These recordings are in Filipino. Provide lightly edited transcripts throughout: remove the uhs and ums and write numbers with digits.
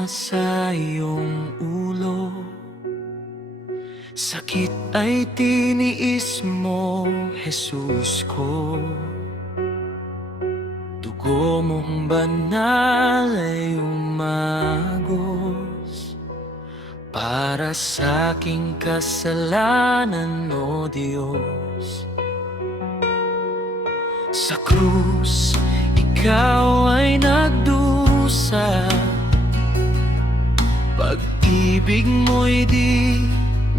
nasa iyong ulo. Sakit ay tiniis mo, Jesus ko. Dugo mong banal ay umagos para sa aking kasalanan, o Diyos. Sa krus, ikaw ay nagdusa. Pag-ibig mo'y di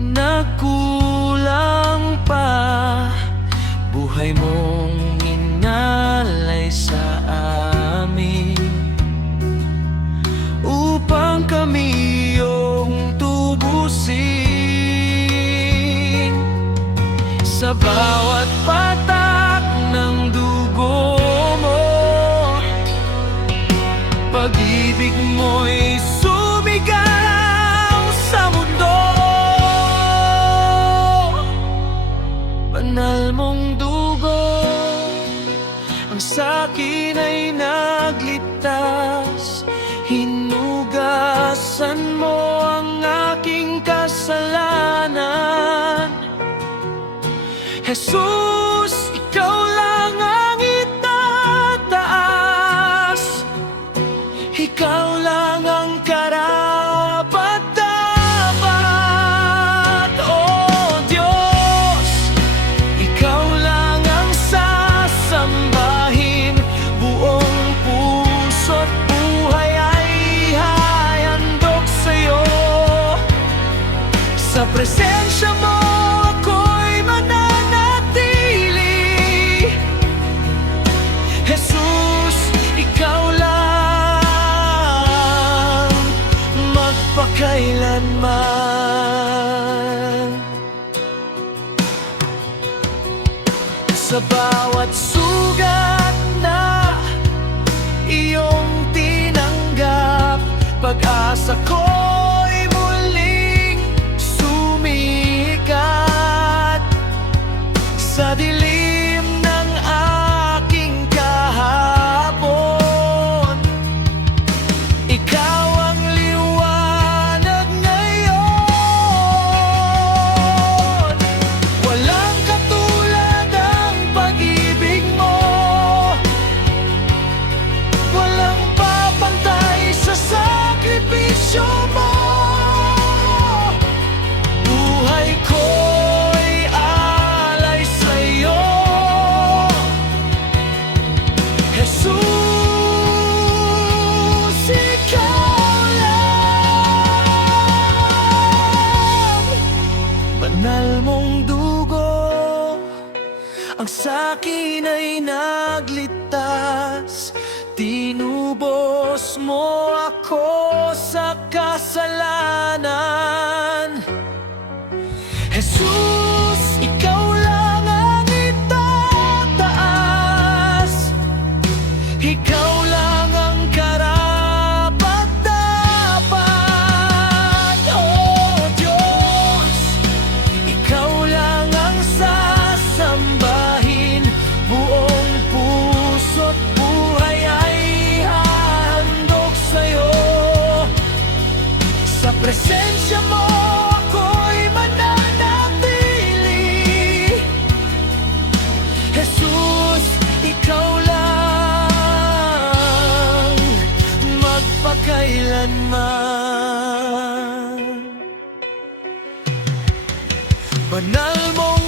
nagkulang pa. Buhay mong inalay sa amin upang kami iyong tubusin. Sa bawat patak ng dugo mo, pag-ibig mo'y sumigaw sa mundo. Banal mong dugo, ang sa'kin ay nagligtas. Hinugasan mo ang aking kasalanan. Jesus, ikaw lang ang itataas. Ikaw lang ang karapat-dapat. Oh Diyos, ikaw lang ang sasambahin. Buong puso't buhay ay ihahandog sa'yo. Sa presensya mo ako'y mananatili. Jesus, ikaw lang magpakailanman. Sa bawat sugat na iyong tinanggap, pag-asa ko'y muling sumikat. Sa dilim ng aking kahapon, ikaw ang liwanag ngayon. Walang katulad ang pag-ibig mo, walang papantay sa sakripisyo mo. Buhay ko'y alay sa'yo, Jesus, ikaw lang. Banal mong dugo, ang sa'kin ay nagligtas. Tinubos mo ako sa kasalanan. Jesus, ikaw lang ang itataas. Ikaw lang ang karapat-dapat. Oh Diyos, ikaw lang ang sasambahin. Buong puso't buhay ay ihahandog sa'yo. Sa presensya mo ako'y mananatili. Jesus, ikaw lang magpakailanman. Banal mong